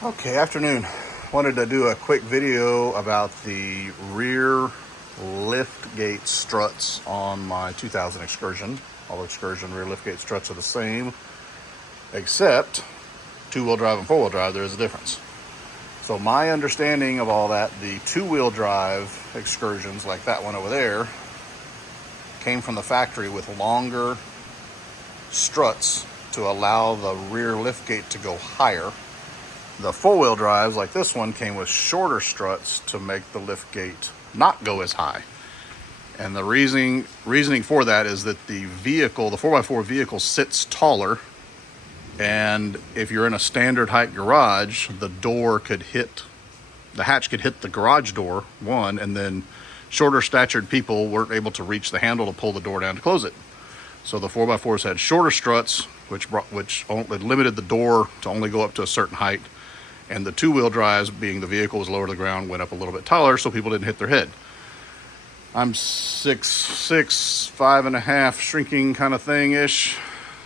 Okay, afternoon. Wanted to do a quick video about the rear lift gate struts on my 2000 Excursion. All Excursion rear lift gate struts are the same, except two-wheel drive and four-wheel drive, there is a difference. So my understanding of all that, the two-wheel drive Excursions, like that one over there, came from the factory with longer struts to allow the rear lift gate to go higher. The four-wheel drives, like this one, came with shorter struts to make the lift gate not go as high. And the reasoning for that is that the 4x4 vehicle sits taller, and if you're in a standard height garage, the hatch could hit the garage door, one, and then shorter statured people weren't able to reach the handle to pull the door down to close it. So the 4x4s had shorter struts, which limited the door to only go up to a certain height. And the two-wheel drives, being the vehicle was lower to the ground, went up a little bit taller so people didn't hit their head. I'm 6'6", 5.5", shrinking kind of thing-ish.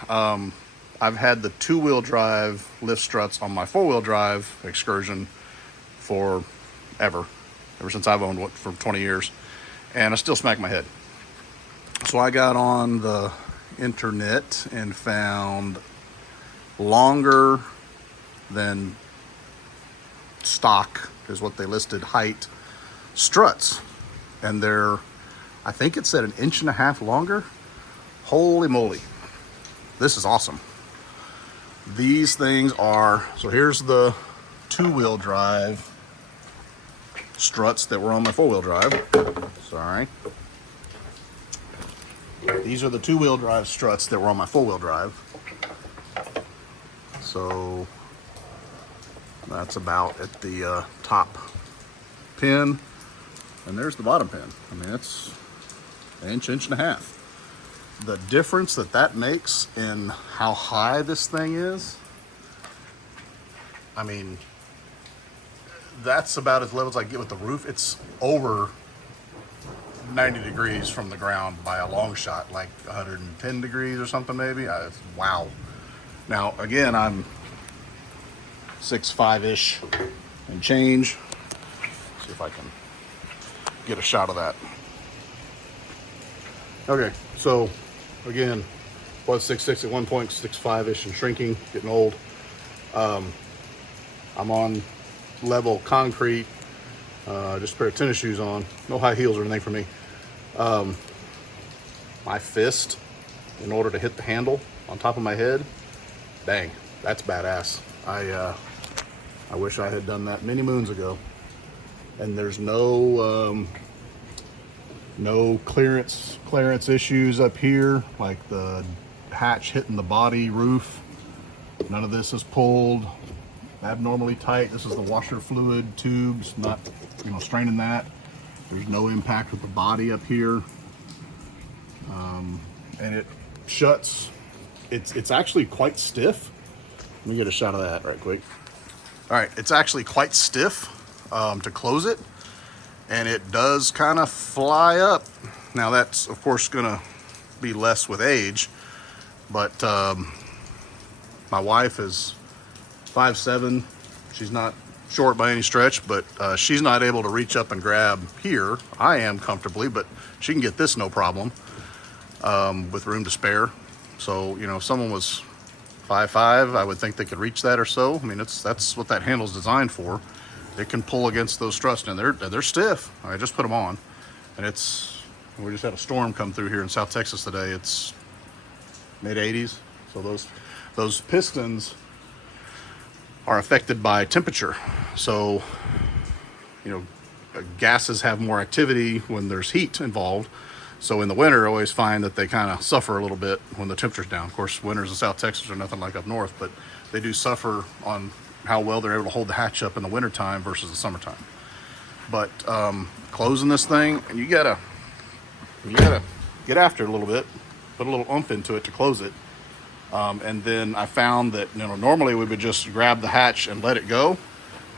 I've had the two-wheel drive lift struts on my four-wheel drive Excursion ever since I've owned one for 20 years. And I still smack my head. So I got on the internet and found longer than stock is what they listed height struts, and they're, I think it said 1.5 inches longer. Holy moly, this is awesome. These things are, so here's the two-wheel drive struts that were on my four-wheel drive. Sorry, these are the two-wheel drive struts that were on my four-wheel drive. So that's about at the top pin, and there's the bottom pin. I mean, it's an inch and a half. The difference that makes in how high this thing is, I mean, that's about as level as I get with the roof. It's over 90 degrees from the ground by a long shot, like 110 degrees or something maybe. Wow. Now, again, I'm 6'5"-ish and change. See if I can get a shot of that. Okay, so again, was 6'6" at one point, 6'5"-ish and shrinking, getting old. I'm on level concrete, just a pair of tennis shoes on, no high heels or anything for me. My fist, in order to hit the handle on top of my head, dang, that's badass. I wish I had done that many moons ago. And there's no clearance issues up here, like the hatch hitting the body roof. None of this is pulled abnormally tight. This is the washer fluid tubes, not straining that. There's no impact with the body up here, and it shuts. It's actually quite stiff. Let me get a shot of that right quick. All right, it's actually quite stiff to close it, and it does kind of fly up. Now that's of course gonna be less with age, but my wife is 5'7". She's not short by any stretch, but she's not able to reach up and grab here. I am comfortably, but she can get this no problem with room to spare. So if someone was 5'5", I would think they could reach that or so. I mean, that's what that handle's designed for. It can pull against those struts, and they're stiff. I just put them on, and we just had a storm come through here in South Texas today. It's mid-80s, so those pistons are affected by temperature. So gases have more activity when there's heat involved. So in the winter, I always find that they kind of suffer a little bit when the temperature's down. Of course, winters in South Texas are nothing like up north, but they do suffer on how well they're able to hold the hatch up in the wintertime versus the summertime. But closing this thing, and you gotta get after it a little bit, put a little oomph into it to close it. And then I found that normally we would just grab the hatch and let it go.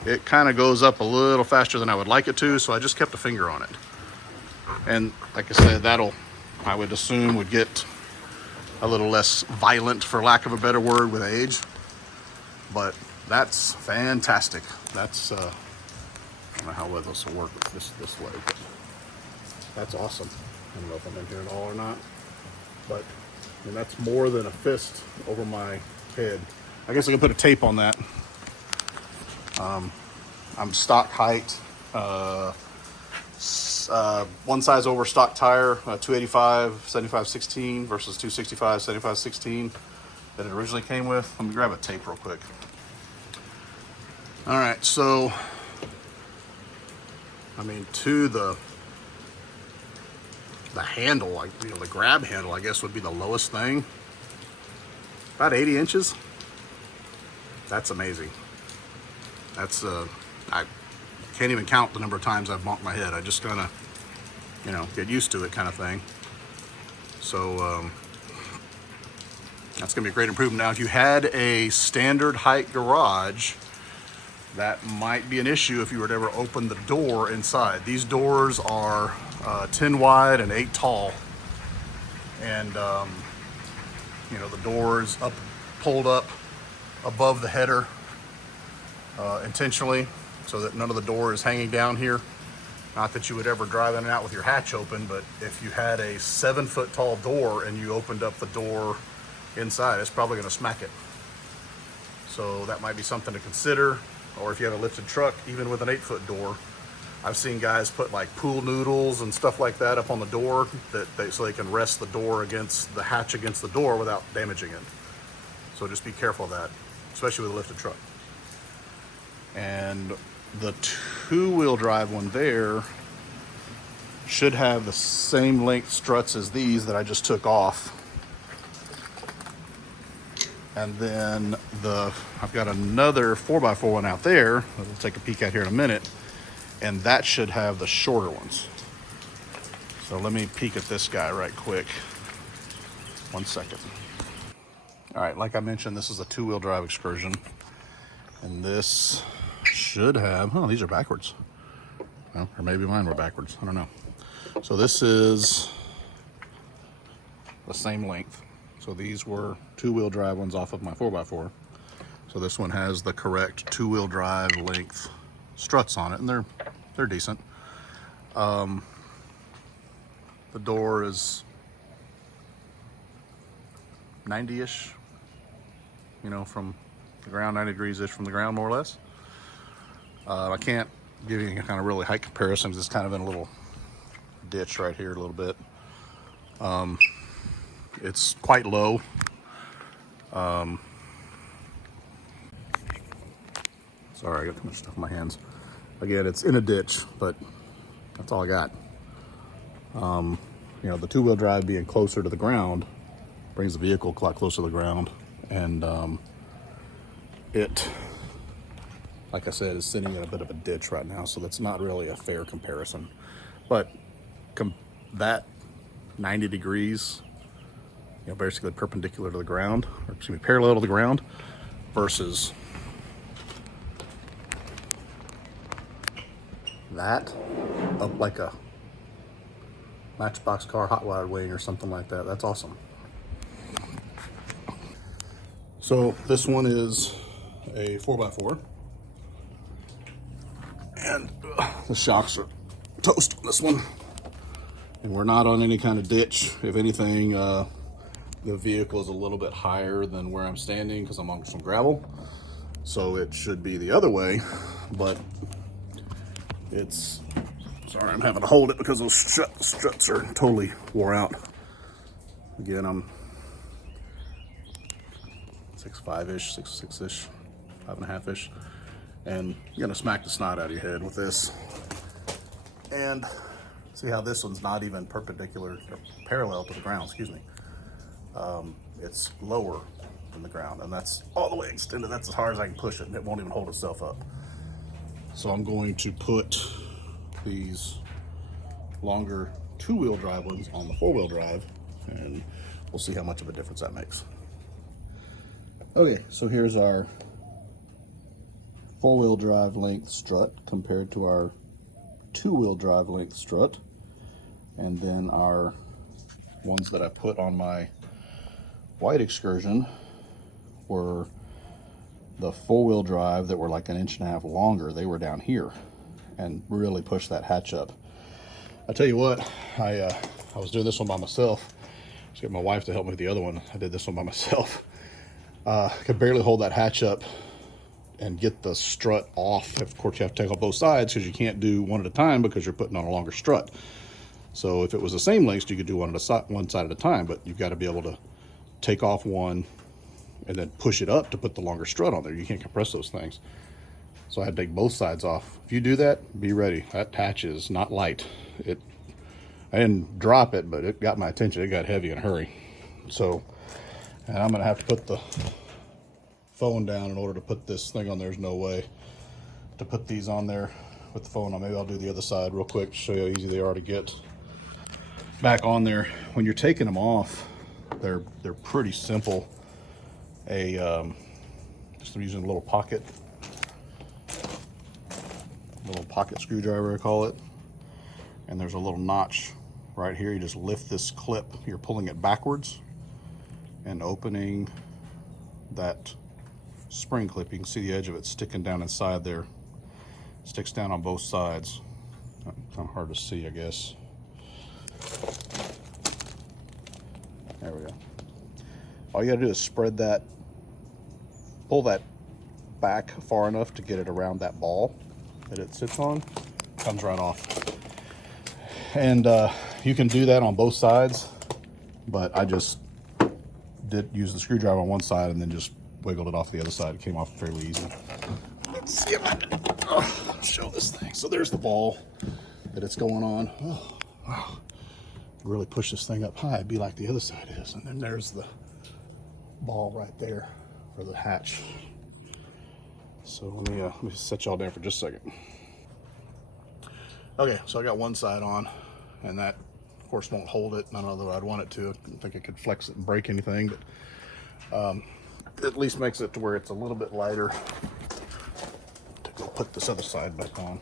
It kind of goes up a little faster than I would like it to, so I just kept a finger on it. And like I said, I would assume would get a little less violent, for lack of a better word, with age. But that's fantastic. That's I don't know how well this will work with this way, but that's awesome. I don't know if I'm in here at all or not, but I mean, that's more than a fist over my head. I guess I can put a tape on that. I'm stock height, one size over stock tire, 285 75/16 versus 265 75/16 that it originally came with. Let me grab a tape real quick. All right, so I mean, to the handle, like, you know, the grab handle, I guess would be the lowest thing. About 80 inches. That's amazing. That's I can't even count the number of times I've bonked my head. I just kind of, you know, get used to it kind of thing. So that's gonna be a great improvement. Now, if you had a standard height garage, that might be an issue if you were to ever open the door inside. These doors are 10 wide and 8 tall. And, you know, the door is pulled up above the header intentionally so that none of the door is hanging down here. Not that you would ever drive in and out with your hatch open, but if you had a 7-foot tall door and you opened up the door inside, it's probably gonna smack it. So that might be something to consider. Or if you have a lifted truck, even with an 8-foot door, I've seen guys put like pool noodles and stuff like that up on the door so they can rest the door against the hatch against the door without damaging it. So just be careful of that, especially with a lifted truck. And the 2-wheel drive one there should have the same length struts as these that I just took off. And then I've got another 4x4 one out there that we'll take a peek at here in a minute, and that should have the shorter ones. So let me peek at this guy right quick. 1 second. All right, like I mentioned, this is a 2-wheel drive Excursion, and this should have, oh, these are backwards. Well, or maybe mine were backwards, I don't know. So this is the same length. So these were 2-wheel drive ones off of my 4x4. So this one has the correct 2-wheel drive length struts on it, and they're decent. The door is 90-ish, you know, from the ground, 90 degrees-ish from the ground, more or less. I can't give you any kind of really height comparisons. It's kind of in a little ditch right here a little bit. It's quite low. Sorry, I got too much stuff in my hands. Again, it's in a ditch, but that's all I got. You know, the 2-wheel drive being closer to the ground brings the vehicle a lot closer to the ground. And it, like I said, is sitting in a bit of a ditch right now, so that's not really a fair comparison. But that 90 degrees, you know, basically perpendicular to the ground, or excuse me, parallel to the ground, versus that up like a Matchbox car hot wire wing or something like that. That's awesome. So this one is a 4x4, and the shocks are toast on this one, and we're not on any kind of ditch. If anything, the vehicle is a little bit higher than where I'm standing because I'm on some gravel, so it should be the other way, but it's, sorry, I'm having to hold it because those struts are totally wore out. Again, I'm 6'5"-ish, 6'6"-ish, 5.5"-ish, and you're gonna smack the snot out of your head with this. And see how this one's not even perpendicular or parallel to the ground, excuse me. It's lower than the ground, and that's all the way extended. That's as hard as I can push it, and it won't even hold itself up. So I'm going to put these longer 2-wheel drive ones on the 4-wheel drive, and we'll see how much of a difference that makes. Okay, so here's our 4-wheel drive length strut compared to our 2-wheel drive length strut, and then our ones that I put on my white Excursion were the four-wheel drive that were like 1.5 inches longer, they were down here and really pushed that hatch up. I tell you what, I was doing this one by myself. I was getting my wife to help me with the other one. I did this one by myself. I could barely hold that hatch up and get the strut off. Of course, you have to take off both sides because you can't do one at a time because you're putting on a longer strut. So if it was the same length, you could do one side at a time, but you've got to be able to take off one and then push it up to put the longer strut on there. You can't compress those things. So I had to take both sides off. If you do that, be ready. That hatch is not light. I didn't drop it, but it got my attention. It got heavy in a hurry. So, and I'm gonna have to put the phone down in order to put this thing on. There's no way to put these on there with the phone on. Maybe I'll do the other side real quick to show you how easy they are to get back on there. When you're taking them off, they're pretty simple. Just I'm using a little pocket screwdriver, I call it. And there's a little notch right here. You just lift this clip. You're pulling it backwards and opening that spring clip. You can see the edge of it sticking down inside there. It sticks down on both sides. Kind of hard to see, I guess. There we go. All you gotta do is spread that, pull that back far enough to get it around that ball that it sits on. Comes right off. And you can do that on both sides, but I just did use the screwdriver on one side and then just wiggled it off the other side. It came off fairly easy. Let's see if I can show this thing. So there's the ball that it's going on. Oh, wow. Really push this thing up high, be like the other side is. And then there's the ball right there for the hatch. So let me set y'all down for just a second. Okay, so I got one side on, and that of course won't hold it. None other I'd want it to. I don't think it could flex it and break anything, but at least makes it to where it's a little bit lighter to go put this other side back on.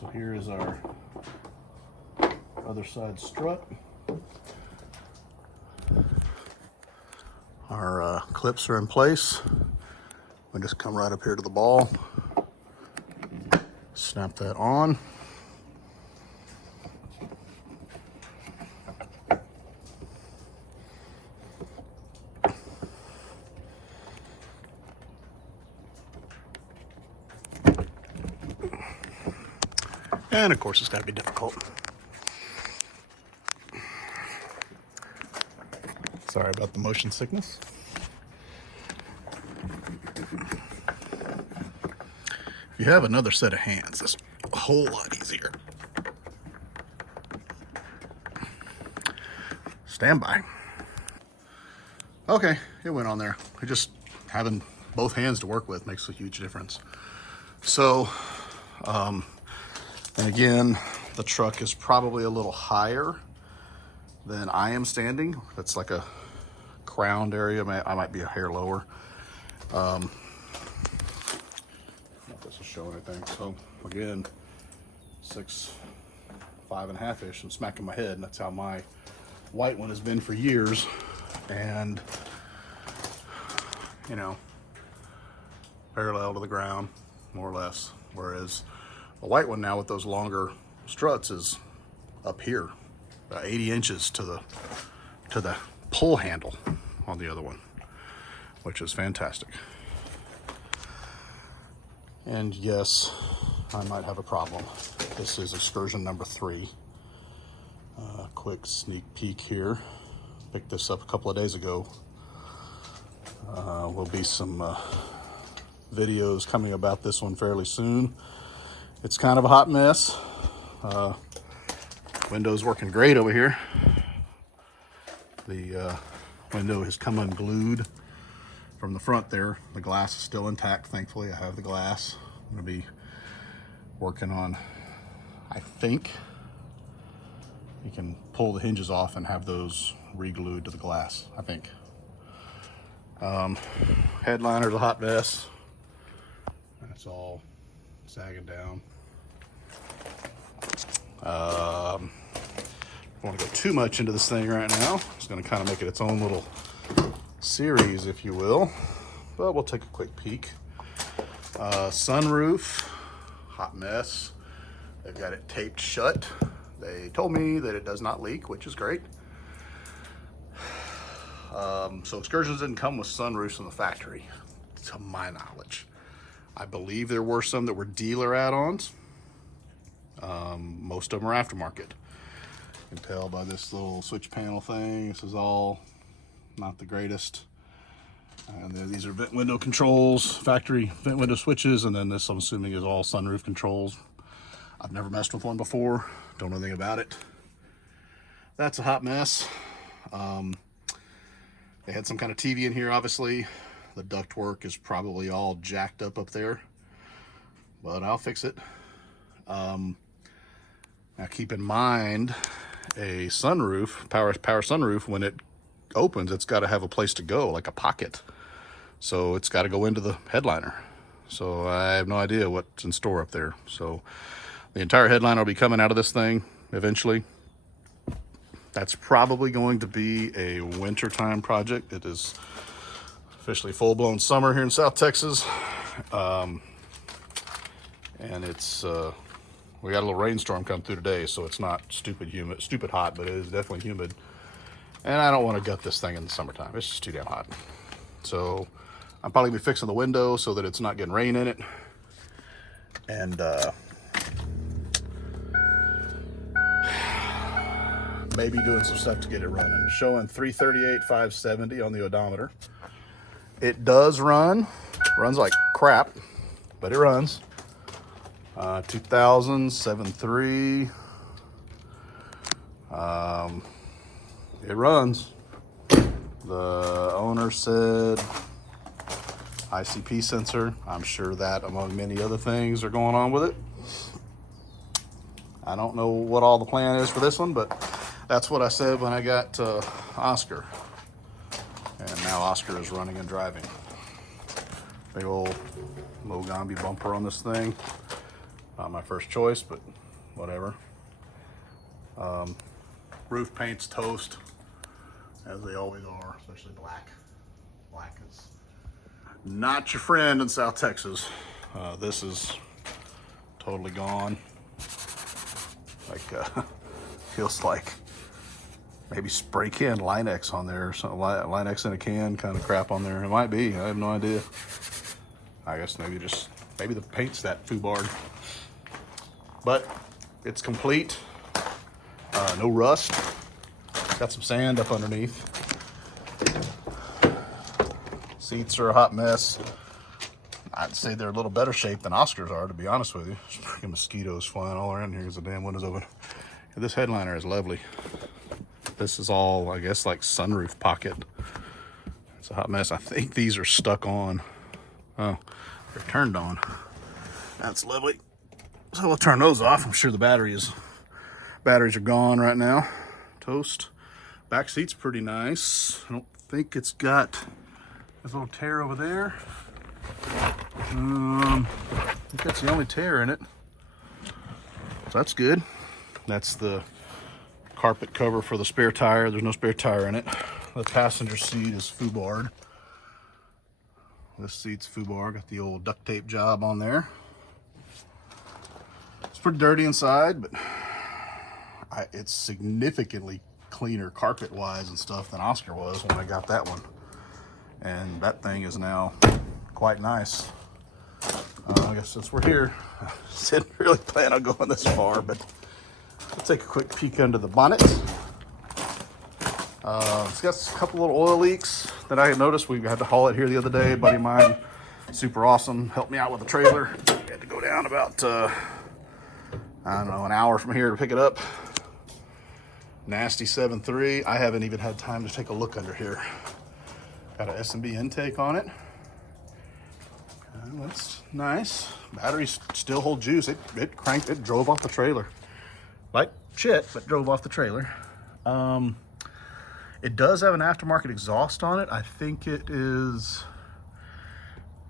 So here is our other side strut. Our clips are in place. We just come right up here to the ball, snap that on. And of course, it's got to be difficult. Sorry about the motion sickness. If you have another set of hands, it's a whole lot easier. Stand by. Okay, it went on there. Just having both hands to work with makes a huge difference. So, and again, the truck is probably a little higher than I am standing. That's like a crowned area. I might be a hair lower. I don't know if this will show anything. So again, 5.5-ish, and smacking my head, and that's how my white one has been for years. And you know, parallel to the ground, more or less. Whereas the white one now with those longer struts is up here, 80 inches to the pull handle on the other one, which is fantastic. And yes, I might have a problem. This is Excursion number 3. Quick sneak peek here. Picked this up a couple of days ago. Will be some videos coming about this one fairly soon. It's kind of a hot mess. Window's working great over here. The window has come unglued from the front there. The glass is still intact, thankfully. I have the glass. I'm gonna be working on, I think you can pull the hinges off and have those re-glued to the glass, I think. Headliner's a hot mess. That's all sagging down. I don't want to go too much into this thing right now. It's going to kind of make it its own little series, if you will. but we'll take a quick peek. Sunroof, hot mess. They've got it taped shut. They told me that it does not leak, which is great. So Excursions didn't come with sunroofs in the factory, to my knowledge. I believe there were some that were dealer add-ons. Most of them are aftermarket. You can tell by this little switch panel thing, this is all not the greatest. And then these are vent window controls, factory vent window switches, and then this I'm assuming is all sunroof controls. I've never messed with one before, don't know anything about it. That's a hot mess. They had some kind of TV in here, obviously. The ductwork is probably all jacked up there, but I'll fix it. Now keep in mind, a sunroof, power sunroof, when it opens, it's got to have a place to go, like a pocket. So it's got to go into the headliner. So I have no idea what's in store up there. So the entire headliner will be coming out of this thing eventually. That's probably going to be a wintertime project. It is officially full-blown summer here in South Texas. And it's, we got a little rainstorm come through today, so it's not stupid hot, but it is definitely humid. And I don't want to gut this thing in the summertime. It's just too damn hot. So I'm probably gonna be fixing the window so that it's not getting rain in it. And maybe doing some stuff to get it running. Showing 338, 570 on the odometer. It does runs like crap, but it runs. 2000, 7.3. It runs. The owner said ICP sensor. I'm sure that, among many other things, are going on with it. I don't know what all the plan is for this one, but that's what I said when I got Oscar. And now Oscar is running and driving. Big old Mogambi bumper on this thing. Not my first choice, but whatever. Roof paint's toast, as they always are, especially black. Black is not your friend in South Texas. This is totally gone. Like, feels like maybe spray can Line-X on there or something. Line-X in a can kind of crap on there. It might be, I have no idea. I guess maybe the paint's that foobarred. But it's complete. No rust. Got some sand up underneath. Seats are a hot mess. I'd say they're a little better shape than Oscars are, to be honest with you. There's freaking mosquitoes flying all around here because the damn window's open. And this headliner is lovely. This is all, I guess, like sunroof pocket. It's a hot mess. I think these are stuck on. Oh, they're turned on. That's lovely. So we'll turn those off. I'm sure the batteries are gone right now. Toast. Back seat's pretty nice. I don't think it's got this little tear over there. I think that's the only tear in it. So that's good. That's the carpet cover for the spare tire. There's no spare tire in it. The passenger seat is foobarred. This seat's foobar. Got the old duct tape job on there. It's pretty dirty inside, but it's significantly cleaner carpet-wise and stuff than Oscar was when I got that one. And that thing is now quite nice. I guess since we're here, I didn't really plan on going this far, but let's take a quick peek under the bonnet. It's got a couple little oil leaks that I had noticed. We had to haul it here the other day. A buddy of mine, super awesome, helped me out with the trailer. We had to go down about, I don't know, an hour from here to pick it up. Nasty 7.3. I haven't even had time to take a look under here. Got an S&B intake on it. That's nice. Batteries still hold juice. It cranked, it drove off the trailer. Like shit, but drove off the trailer. It does have an aftermarket exhaust on it. I think it is,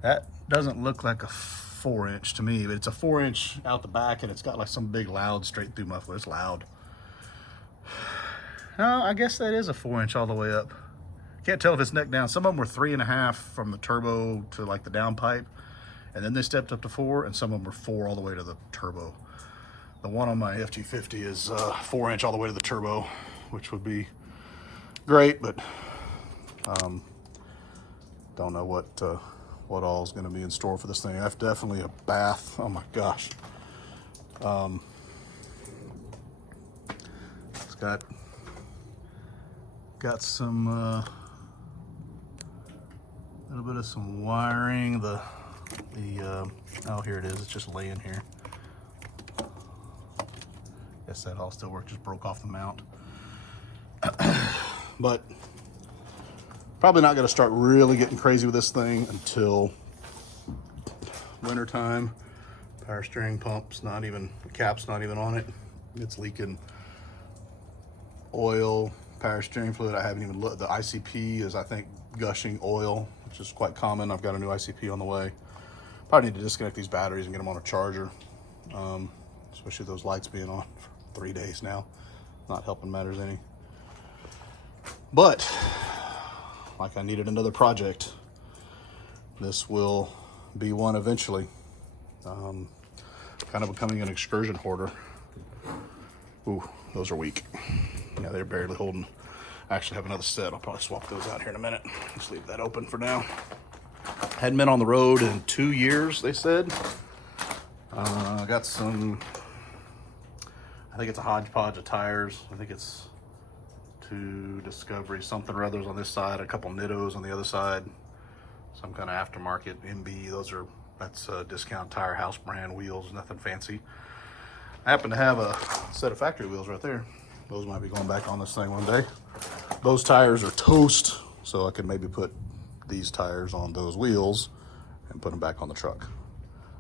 that doesn't look like a 4-inch to me, but it's a 4-inch out the back, and it's got like some big loud straight through muffler. It's loud. No, I guess that is a 4-inch all the way up. Can't tell if it's neck down. Some of them were 3.5 from the turbo to like the downpipe, and then they stepped up to 4, and some of them were 4 all the way to the turbo. The one on my FG50 is 4-inch all the way to the turbo, which would be great, but don't know what all is going to be in store for this thing. That's definitely a bath. Oh my gosh. It's got some little bit of some wiring. Oh, here it is. It's just laying here. Guess that all still works. Just broke off the mount. But probably not going to start really getting crazy with this thing until wintertime. Power steering pump's not even, the cap's not even on it. It's leaking oil, power steering fluid. I haven't even looked. The ICP is, I think, gushing oil, which is quite common. I've got a new ICP on the way. Probably need to disconnect these batteries and get them on a charger, especially those lights being on for 3 days now. Not helping matters any. But like I needed another project, this will be one eventually. Kind of becoming an excursion hoarder. Ooh, those are weak. Yeah, they're barely holding. I actually have another set. I'll probably swap those out here in a minute. Just leave that open for now. Hadn't been on the road in 2 years, they said. I got some, I think it's a hodgepodge of tires. I think it's 2 Discovery something or others on this side, a couple Nittos on the other side, some kind of aftermarket MB. That's discount tire house brand wheels, nothing fancy. I happen to have a set of factory wheels right there. Those might be going back on this thing one day. Those tires are toast, so I could maybe put these tires on those wheels and put them back on the truck.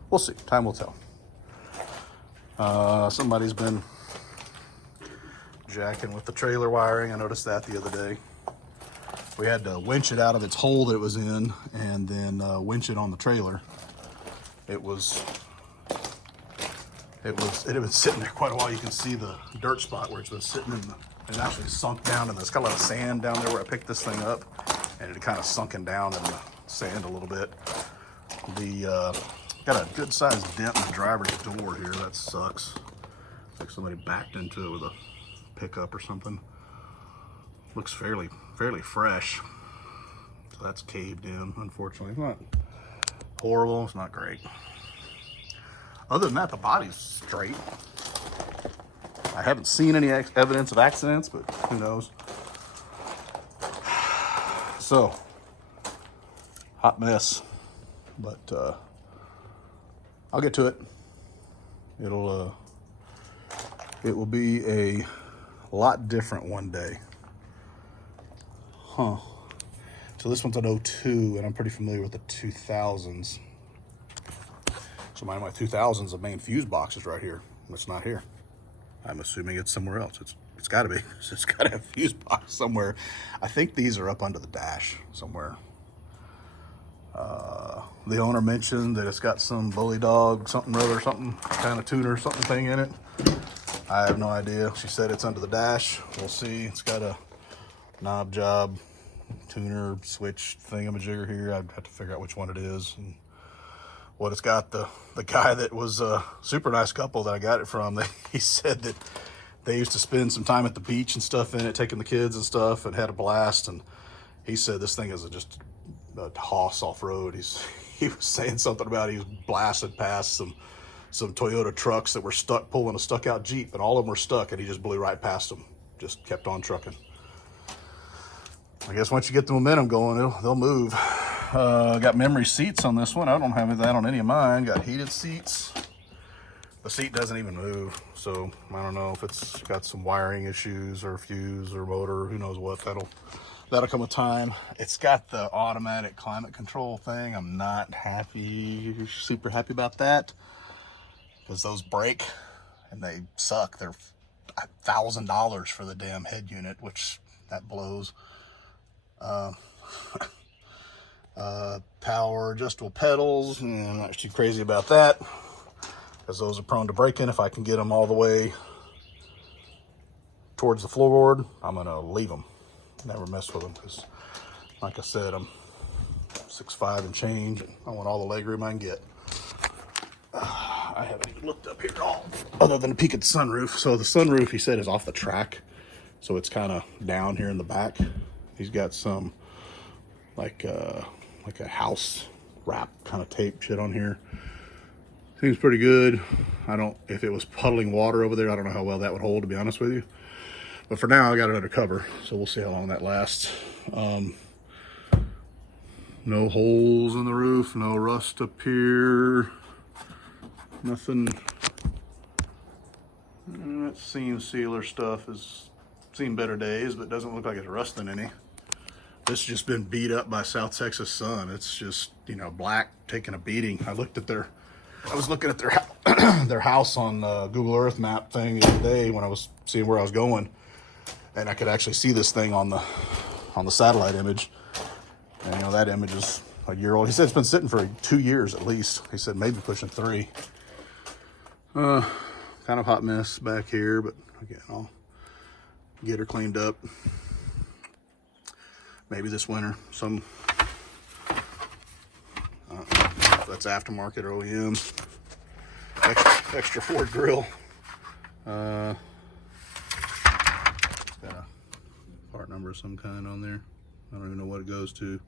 We'll see. Time will tell. Somebody's been jacking with the trailer wiring. I noticed that the other day. We had to winch it out of its hole that it was in and then winch it on the trailer. It had been sitting there quite a while. You can see the dirt spot where it's been sitting in it actually sunk down, and there's got a lot of sand down there where I picked this thing up, and it had kind of sunken down in the sand a little bit. Got a good sized dent in the driver's door here. That sucks. Like somebody backed into it with a pickup or something. Looks fairly fresh. So that's caved in, unfortunately. It's not horrible, it's not great. Other than that, the body's straight. I haven't seen any evidence of accidents, but who knows. So, hot mess, but I'll get to it. It will be a lot different one day. So this one's an 02, and I'm pretty familiar with the 2000s. So my 2000s, the main fuse box is right here. It's not here. I'm assuming it's somewhere else. It's got to be. It's got to have a fuse box somewhere. I think these are up under the dash somewhere. The owner mentioned that it's got some bully dog, something or other, something kind of tuner, something thing in it. I have no idea. She said it's under the dash. We'll see. It's got a knob job, tuner, switch thingamajigger here. I'd have to figure out which one it is and what it's got. The guy that was a super nice couple that I got it from, he said that they used to spend some time at the beach and stuff in it, taking the kids and stuff, and had a blast. And he said this thing is just a hoss off-road. He was saying something about he was blasted past some Toyota trucks that were stuck pulling a stuck-out Jeep, and all of them were stuck, and he just blew right past them. Just kept on trucking. I guess once you get the momentum going, they'll move. Got memory seats on this one. I don't have that on any of mine. Got heated seats. The seat doesn't even move, so I don't know if it's got some wiring issues or fuse or motor. Who knows what? That'll come with time. It's got the automatic climate control thing. I'm not super happy about that, because those break and they suck. They're $1,000 for the damn head unit, which that blows. Power adjustable pedals, and I'm not too crazy about that, because those are prone to breaking. If I can get them all the way towards the floorboard, I'm gonna leave them, never mess with them, because Like I said, I'm 6'5" and change, and I want all the leg room I can get. I haven't even looked up here at all, other than a peek at the sunroof. So the sunroof, he said, is off the track, so it's kind of down here in the back. He's got some like a house wrap kind of tape shit on here. Seems pretty good. If it was puddling water over there, I don't know how well that would hold, to be honest with you. But for now, I got it under cover, so we'll see how long that lasts. No holes in the roof, no rust up here, nothing. That seam sealer stuff has seen better days, but doesn't look like it's rusting any. This has just been beat up by South Texas sun. It's just, you know, black, taking a beating. I was looking at their house on Google Earth map thing the other day when I was seeing where I was going, and I could actually see this thing on the satellite image. And, you know, that image is a year old. He said it's been sitting for 2 years at least. He said maybe pushing 3. Kind of hot mess back here, but again, I'll get her cleaned up. Maybe this winter. That's aftermarket or OEM. Extra Ford grill. Got a part number of some kind on there. I don't even know what it goes to.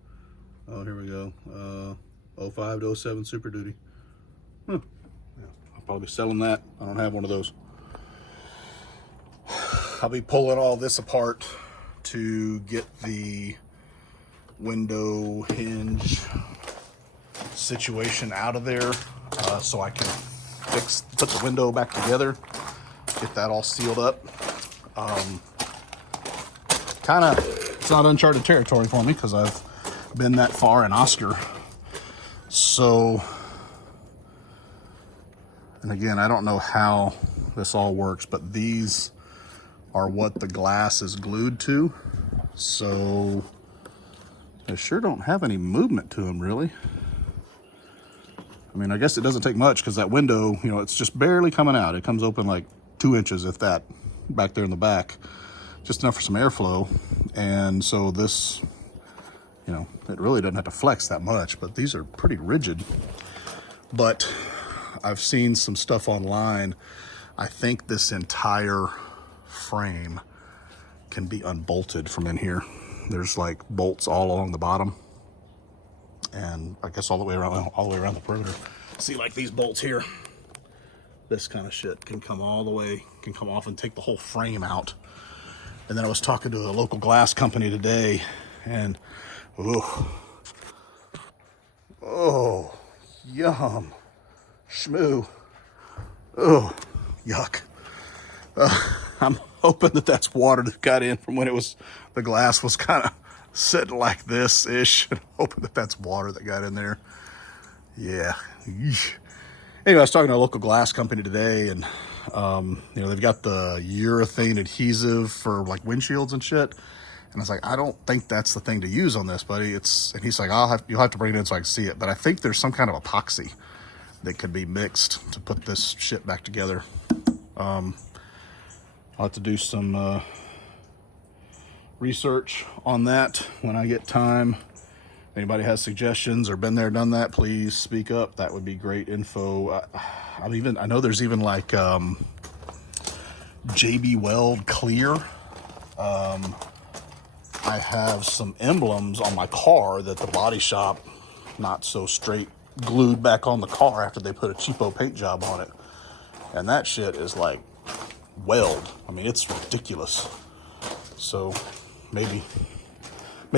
Oh, here we go. 05 to 07 Super Duty. Yeah, I'll probably be selling that. I don't have one of those. I'll be pulling all this apart to get the window hinge situation out of there, so I can put the window back together, get that all sealed up. It's not uncharted territory for me because I've been that far in Oscar. So, and again, I don't know how this all works, but these are what the glass is glued to. So they sure don't have any movement to them, really. I mean, I guess it doesn't take much because that window, you know, it's just barely coming out. It comes open like 2 inches, if that, back there in the back. Just enough for some airflow. And so this, you know, it really doesn't have to flex that much, but these are pretty rigid. But I've seen some stuff online. I think this entire frame can be unbolted from in here. There's like bolts all along the bottom, and I guess all the way around the perimeter. See, like these bolts here, this kind of shit can come off and take the whole frame out. And then I was talking to a local glass company today, and oh, yum, shmoo, oh, yuck. I'm hoping that that's water that got in from when the glass was kind of sitting like this-ish. Hoping that that's water that got in there. Yeah. Eesh. Anyway, I was talking to a local glass company today, and you know, they've got the urethane adhesive for like windshields and shit. And I was like, I don't think that's the thing to use on this, buddy. And he's like, you'll have to bring it in so I can see it. But I think there's some kind of epoxy that could be mixed to put this shit back together. I'll have to do some research on that when I get time. If anybody has suggestions or been there, done that, please speak up. That would be great info. I know there's even like JB Weld clear. I have some emblems on my car that the body shop not so straight glued back on the car after they put a cheapo paint job on it. And that shit is like weld. I mean, it's ridiculous. So maybe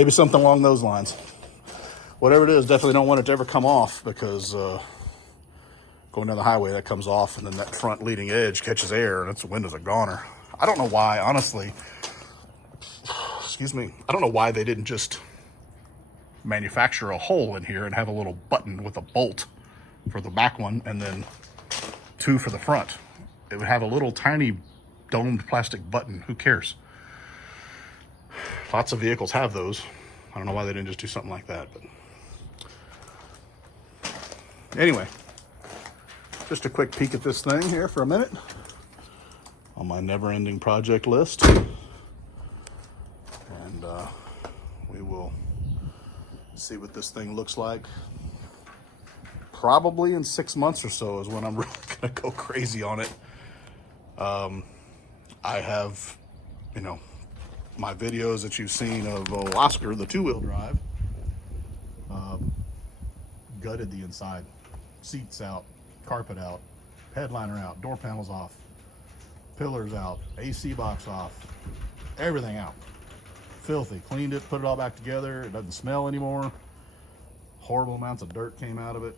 something along those lines. Whatever it is, definitely don't want it to ever come off, because going down the highway, that comes off, and then that front leading edge catches air, and the window's a goner. I don't know why, honestly. Excuse me. I don't know why they didn't just manufacture a hole in here and have a little button with a bolt for the back one and then 2 for the front. It would have a little tiny domed plastic button. Who cares? Lots of vehicles have those. I don't know why they didn't just do something like that, but anyway, just a quick peek at this thing here for a minute on my never-ending project list, and we will see what this thing looks like. Probably in 6 months or so is when I'm really gonna go crazy on it. I have, you know, my videos that you've seen of Oscar, the 2-wheel drive, gutted the inside. Seats out, carpet out, headliner out, door panels off, pillars out, AC box off, everything out. Filthy. Cleaned it, put it all back together. It doesn't smell anymore. Horrible amounts of dirt came out of it.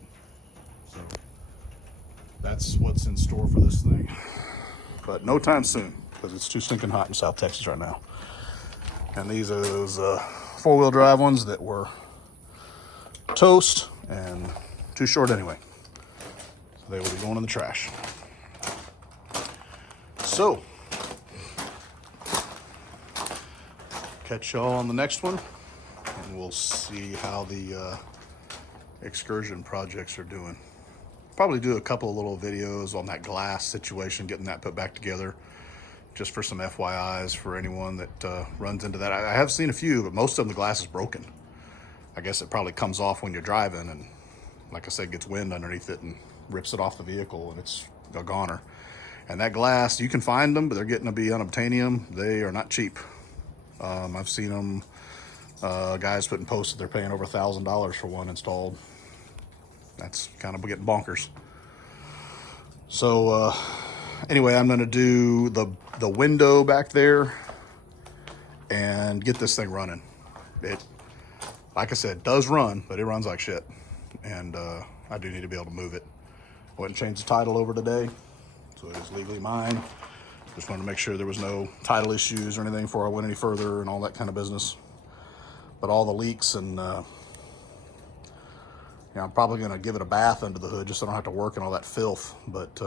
So that's what's in store for this thing. But no time soon, because it's too stinking hot in South Texas right now. And these are those 4-wheel drive ones that were toast and too short anyway. So they will be going in the trash. So, catch y'all on the next one, and we'll see how the Excursion projects are doing. Probably do a couple of little videos on that glass situation, getting that put back together, just for some FYIs for anyone that runs into that. I have seen a few, but most of them, the glass is broken. I guess it probably comes off when you're driving, and like I said, gets wind underneath it and rips it off the vehicle, and it's a goner. And that glass, you can find them, but they're getting to be unobtainium. They are not cheap. I've seen them, guys putting posts that they're paying over $1,000 for one installed. That's kind of getting bonkers. So anyway, I'm gonna do the window back there and get this thing running. It, like I said, does run, but it runs like shit. And I do need to be able to move it. I went and changed the title over today, so it is legally mine. Just wanted to make sure there was no title issues or anything before I went any further and all that kind of business. But all the leaks and I'm probably gonna give it a bath under the hood just so I don't have to work in all that filth. But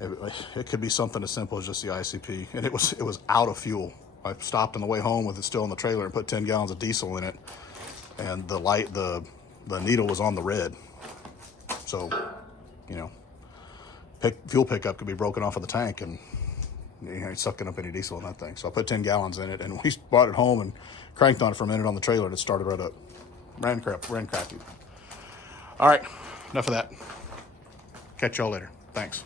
it could be something as simple as just the ICP. And it was out of fuel. I stopped on the way home with it still in the trailer and put 10 gallons of diesel in it, and the needle was on the red. So, you know, fuel pickup could be broken off of the tank, and you ain't sucking up any diesel in that thing. So I put 10 gallons in it, and we brought it home and cranked on it for a minute on the trailer, and it started right up. Ran crappy. All right, enough of that. Catch y'all later. Thanks.